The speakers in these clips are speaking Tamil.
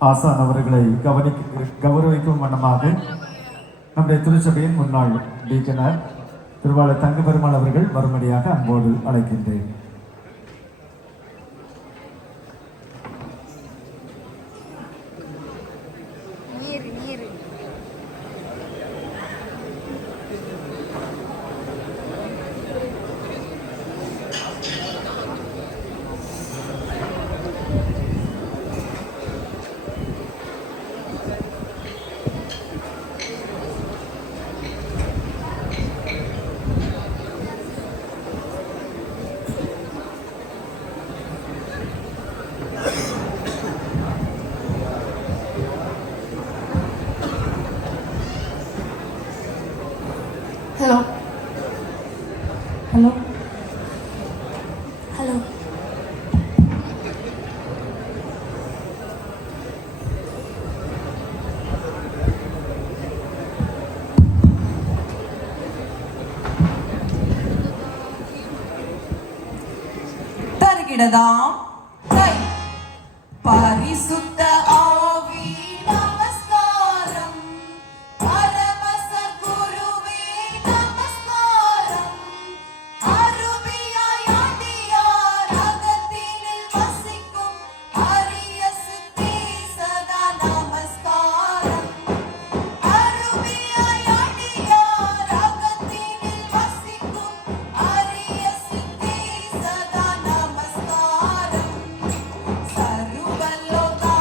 ஆசான் அவர்களை கௌரவிக்கும் வண்ணமாக நம்முடைய திருச்சபையின் முன்னாள் டீக்கனர் திருவாளர் தங்க பெருமாள் அவர்கள் மறுமொழியாக அன்போடு அழைக்கின்றேன். Hello. Hello. Hello. தருகிடதாம் கை பரிசுத்த ஆவி நமஸ்காரம் பரமச குருவே நமஸ்காரம் அருமையாய் ஆண்டியார் அகத்தினில் வசிக்கும் அரிய சித்தி சதா நமஸ்காரம் அருமையாய் ஆண்டியார் அகத்தினில் வசிக்கும் அரிய சித்தி சதா நமஸ்காரம் சர்வலோகா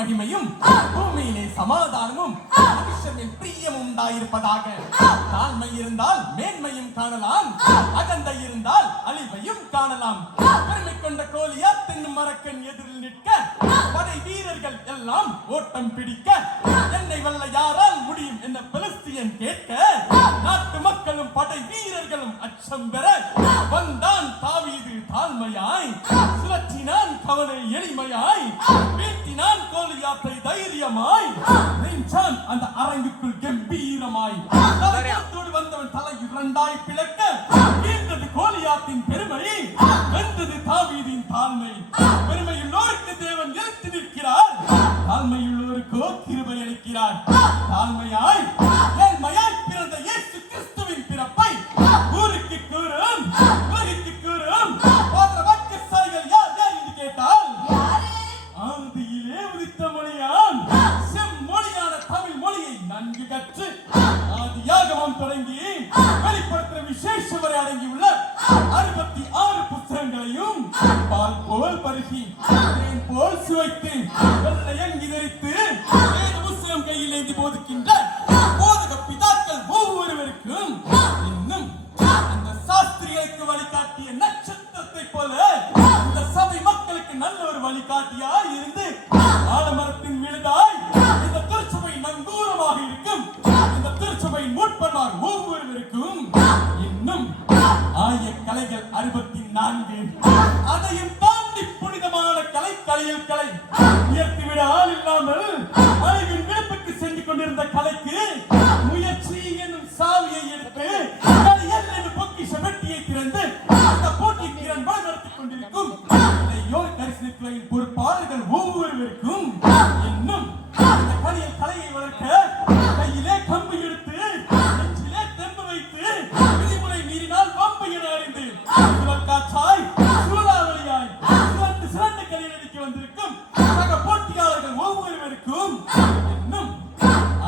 மகிமையும் பூமியிலே சமாதானமும் மனுஷனின் பிரியமும் உண்டாயிருப்பதாக. தாழ்மை இருந்தால் மேன்மையும் காணலாம், அகந்தை இருந்தால் அழிவையும் காணலாம். பெருமை கொண்ட கோலியாத் என்னும் மரக்கன் எதிரில் நிற்க படை வீரர்கள் எல்லாம் ஓட்டம் பிடிக்க, என்னை வெல்ல யாரால் முடியும் என்ற பெலிஸ்தியன் கேட்க, நாட்டு மக்களும் படை வீரர்களும் அச்சம் பெற வந்தான் தாவீது தாழ்மையாய், சுழற்றினான் கவலை எளிமையாய், வீழ்த்தினான் கோலியாத்தை தைரியமாய், நின்றான் அந்த அரங்குக்குள் கம்பீரமாய். தலையத்தோடு வந்தவன் தலை இரண்டாய் பிளக்க, வீழ்ந்தது கோலியாத்தின் பெருமை, வென்றது தாவீதின் தாழ்மை. பெருமையுள்ளோருக்கு தேவன் எழுத்து நிற்கிறார், தாழ்மையுள்ளோருக்கோ கிருபை அளிக்கிறார். தாழ்மையாய் ஏழ்மையாய் பிறந்த இயேசு கிறிஸ்துவின் பிறப்பை ஊருக்கு கூறும், உலகிற்கு கூறும் பாத்திரவாக்கியசாலிகள் யார் யார் என்று கேட்டால், ஆதியிலே உதித்த மொழியான் செம்மொழியான தமிழ் மொழியை நன்கு கற்று ஆதியாகமம் தொடங்கி வெளிப்படுத்தும் விசேஷம் வரை அடங்கியுள்ள 66 புத்தகங்களையும் பால் போல் பருகி தேன் போல் சுவைத்து வெள்ளையங்கி தரித்து வேத புத்தகம் கையில் ஏந்தி போதிக்கின்ற போதக பிதாக்கள் ஒவ்வொருவருக்கும் இன்னும் அந்த சாஸ்திரிகளுக்கு வழிகாட்டிய நட்சத்திரத்தை போல இந்த சபை மக்களுக்கு நல்ல ஒரு வழிகாட்டியாய் இருந்து ஆலமரத்தின் விழுதாய் இந்த திருச்சபை நங்கூரமாக இருக்கும் இந்த திருச்சபை முற்பனார் ஒவ்வொருவருக்கும் இன்னும் ஆய கலைகள் 64, அதையும் தாண்டி புனிதமான கலை கலையில் கலை உயர்த்திவிட ஆள் இல்லாமல் அழிவின் விடுப்புக்கு சென்று கொண்டிருந்த கலைக்கு முயற்சி என்னும் சாவியை எடுத்து கலையல் என்று பொக்கிஷ வெட்டியை திறந்து அந்த போட்டி திறன் நடத்திக் கொண்டிருக்கும் இளையோர் தரிசனத்துறையின் பொறுப்பாளர்கள் ஒவ்வொருவருக்கும் இன்னும் இந்த கலையில் கலையை வளர்க்க கையிலே கம்பு எடுத்து நெஞ்சிலே தெம்பு வைத்து விதிமுறை மீறினால் வம்பு என அறிந்து காற்றாய் சூழாவளியாய் சிறந்த கலையில் அடிக்க வந்திருக்கும் சக போட்டியாளர்கள் ஒவ்வொருவருக்கும் இன்னும்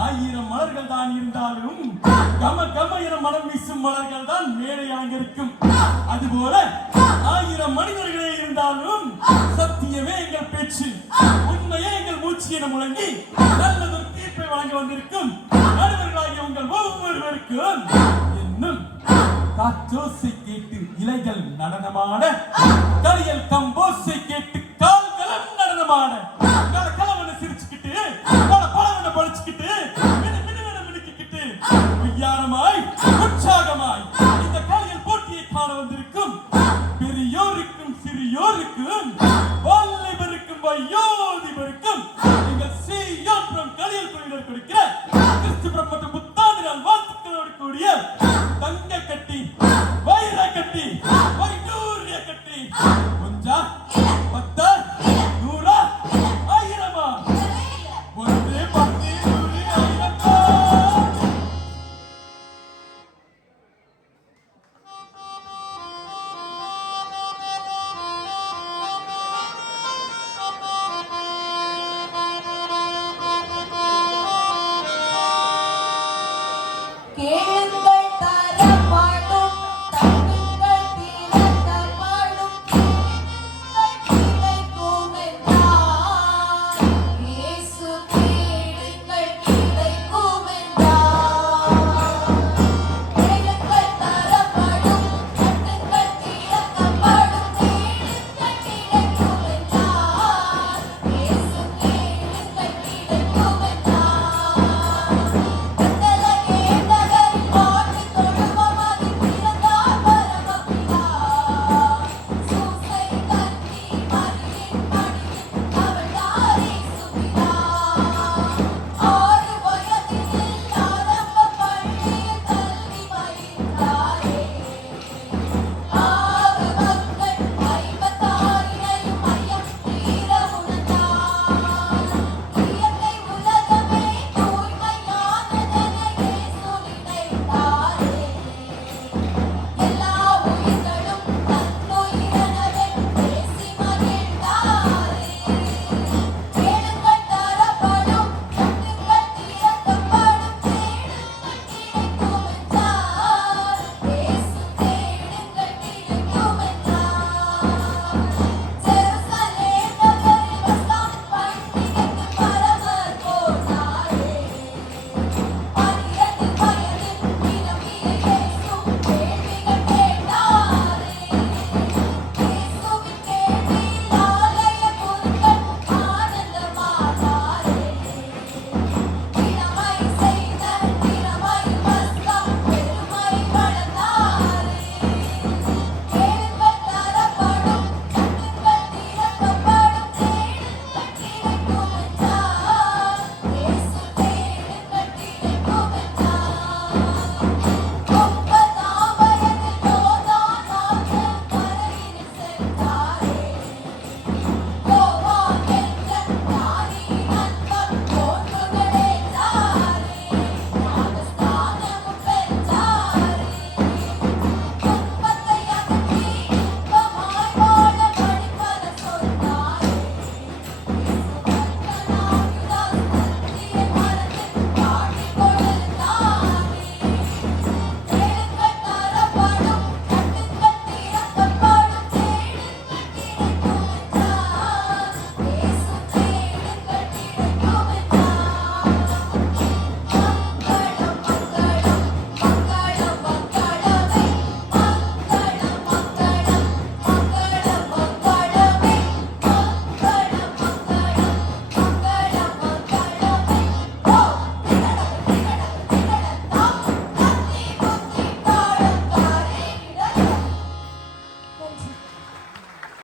1000 மலர்கள் தான் இருந்தாலும் கம கம என மனம் வீசும் மலர்கள் தான் மேடை அலங்கரிக்கும். அதுபோல 1000 மனிதர்களே இருந்தாலும் சத்தியமே எங்கள் பேச்சு, உண்மையே எங்கள் மூச்சு என முழங்கி நல்லதொரு தீர்ப்பை வழங்க வந்திருக்கும் நடுவர்களாகிய உங்கள் ஒவ்வொருவருக்கும் இன்னும் காற்றோசை கேட்டு இலைகள் நடனமாட, கரியல் கம்போசை கேட்டு கால்களும் நடனமாட, கலவன சிரிச்சுக்கிட்டு பலவன பழிச்சுக்கிட்டு மினுக்கிட்டு வியாரமாய் உற்சாகமாய் இந்த கரியல் போட்டியை காண வந்திருக்கும் பெரியோருக்கும் சிறியோருக்கும் வாலிபருக்கும் வயோதிபருக்கும் எங்கள் சீயோன் கரியல் குழுவினர் கொடுக்கிற கிறிஸ்துபுரம் மற்றும் புத்தாண்டு நாள் வாழ்த்துக்களோடு கூடிய தங்க கட்டி, வைர கட்டி, வைடூரிய கட்டி, கொஞ்சா 10 100 1000 1 10 100 1000. கேள்